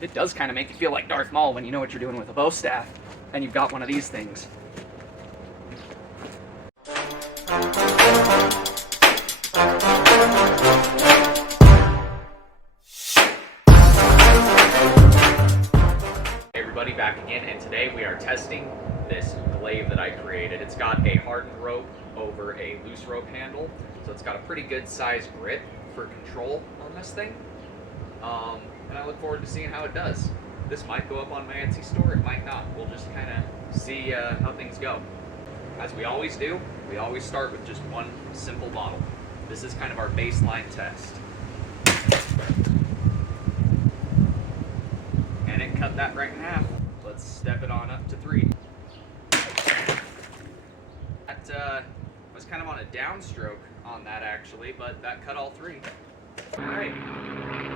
It does kind of make you feel like Darth Maul when you know what you're doing with a bow staff, and you've got one of these things. Hey everybody, back again, and today we are testing this glaive that I created. It's got a hardened rope over a loose rope handle, so it's got a pretty good sized grip for control on this thing. And I look forward to seeing how it does. This might go up on my Etsy store, it might not. We'll just kind of see how things go. As we always do, we always start with just one simple model. This is kind of our baseline test. And it cut that right in half. Let's step it on up to 3. That was kind of on a downstroke on that actually, but that cut all 3. Alright,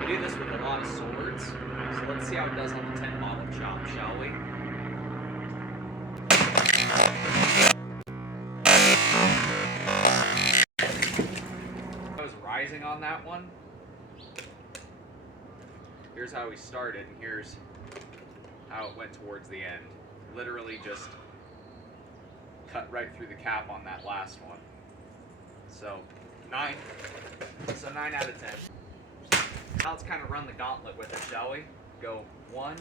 we do this with a lot of swords, so let's see how it does on the 10 model chop, shall we? I was rising on that one. Here's how we started, and here's how it went towards the end. Literally just cut right through the cap on that last one. So 9 out of 10. Now let's kind of run the gauntlet with it, shall we? Go 1,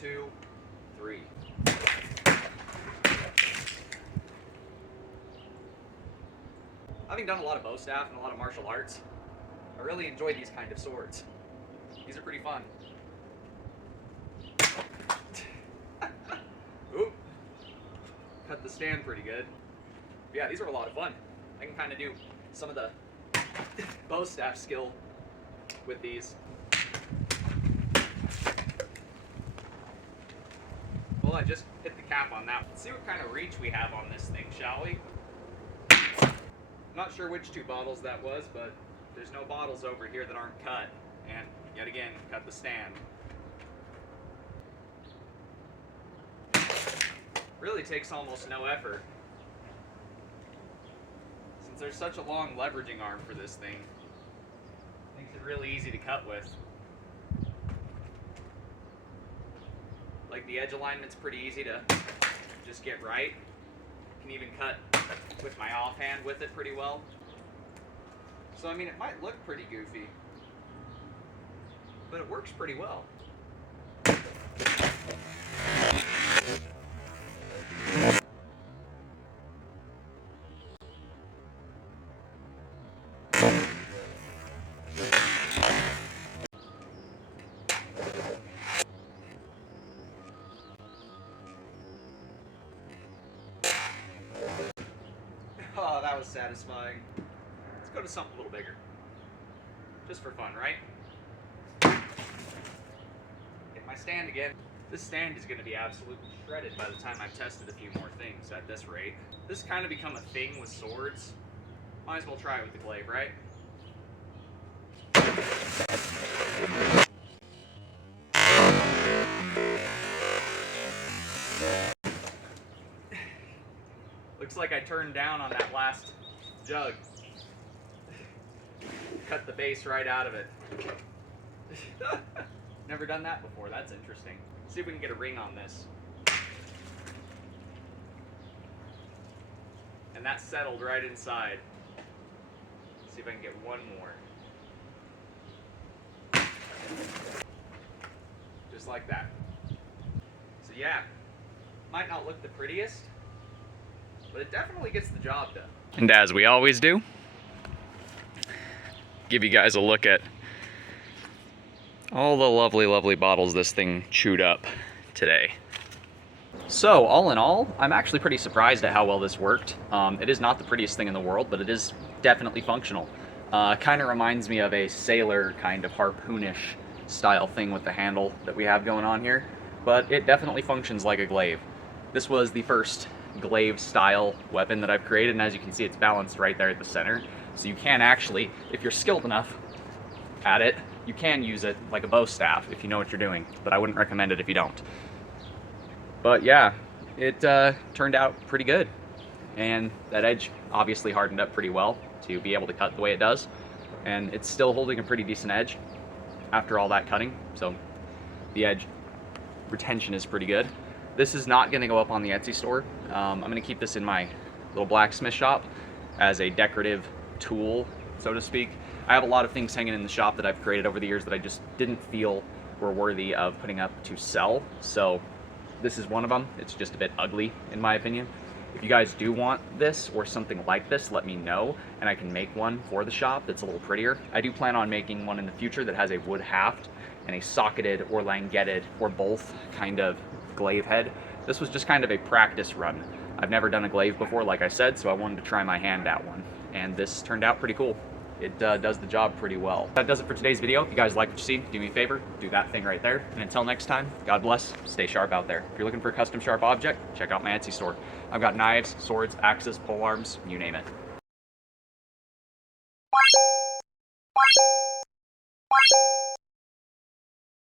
2, 3. Having done a lot of bow staff and a lot of martial arts, I really enjoy these kind of swords. These are pretty fun. Oop. Cut the stand pretty good. But yeah, these are a lot of fun. I can kind of do some of the bow staff skill with these. Well, I just hit the cap on that. Let's see what kind of reach we have on this thing, shall we? I'm not sure which 2 bottles that was, but there's no bottles over here that aren't cut. And yet again, cut the stand. Really takes almost no effort. Since there's such a long leveraging arm for this thing, makes it really easy to cut with. Like the edge alignment's pretty easy to just get right. Can even cut with my offhand with it pretty well. So I mean, it might look pretty goofy, but it works pretty well. Oh, that was satisfying. Let's go to something a little bigger. Just for fun, right? Hit my stand again. This stand is going to be absolutely shredded by the time I've tested a few more things at this rate. This kind of become a thing with swords. Might as well try it with the glaive, right? Looks like I turned down on that last jug. Cut the base right out of it. Never done that before, that's interesting. See if we can get a ring on this. And that settled right inside. See if I can get one more. Just like that. So yeah, might not look the prettiest, but it definitely gets the job done. And as we always do, give you guys a look at all the lovely bottles this thing chewed up today. So all in all, I'm actually pretty surprised at how well this worked. It is not the prettiest thing in the world, but it is definitely functional. Kind of reminds me of a sailor kind of harpoonish style thing with the handle that we have going on here, but it definitely functions like a glaive. This was the first glaive style weapon that I've created, and as you can see, it's balanced right there at the center. So you can actually, if you're skilled enough at it, you can use it like a bow staff if you know what you're doing, but I wouldn't recommend it if you don't. But yeah, it turned out pretty good, and that edge obviously hardened up pretty well to be able to cut the way it does, and it's still holding a pretty decent edge after all that cutting. So The edge retention is pretty good. This is not going to go up on the Etsy store. I'm going to keep this in my little blacksmith shop as a decorative tool, so to speak. I have a lot of things hanging in the shop that I've created over the years that I just didn't feel were worthy of putting up to sell. So this is one of them. It's just a bit ugly in my opinion. If you guys do want this or something like this, let me know and I can make one for the shop that's a little prettier. I do plan on making one in the future that has a wood haft and a socketed or langetted or both kind of glaive head. This was just kind of a practice run. I've never done a glaive before, like I said, so I wanted to try my hand at one. And this turned out pretty cool. It does the job pretty well. That does it for today's video. If you guys like what you see, do me a favor, do that thing right there. And until next time, God bless, stay sharp out there. If you're looking for a custom sharp object, check out my Etsy store. I've got knives, swords, axes, pole arms, you name it.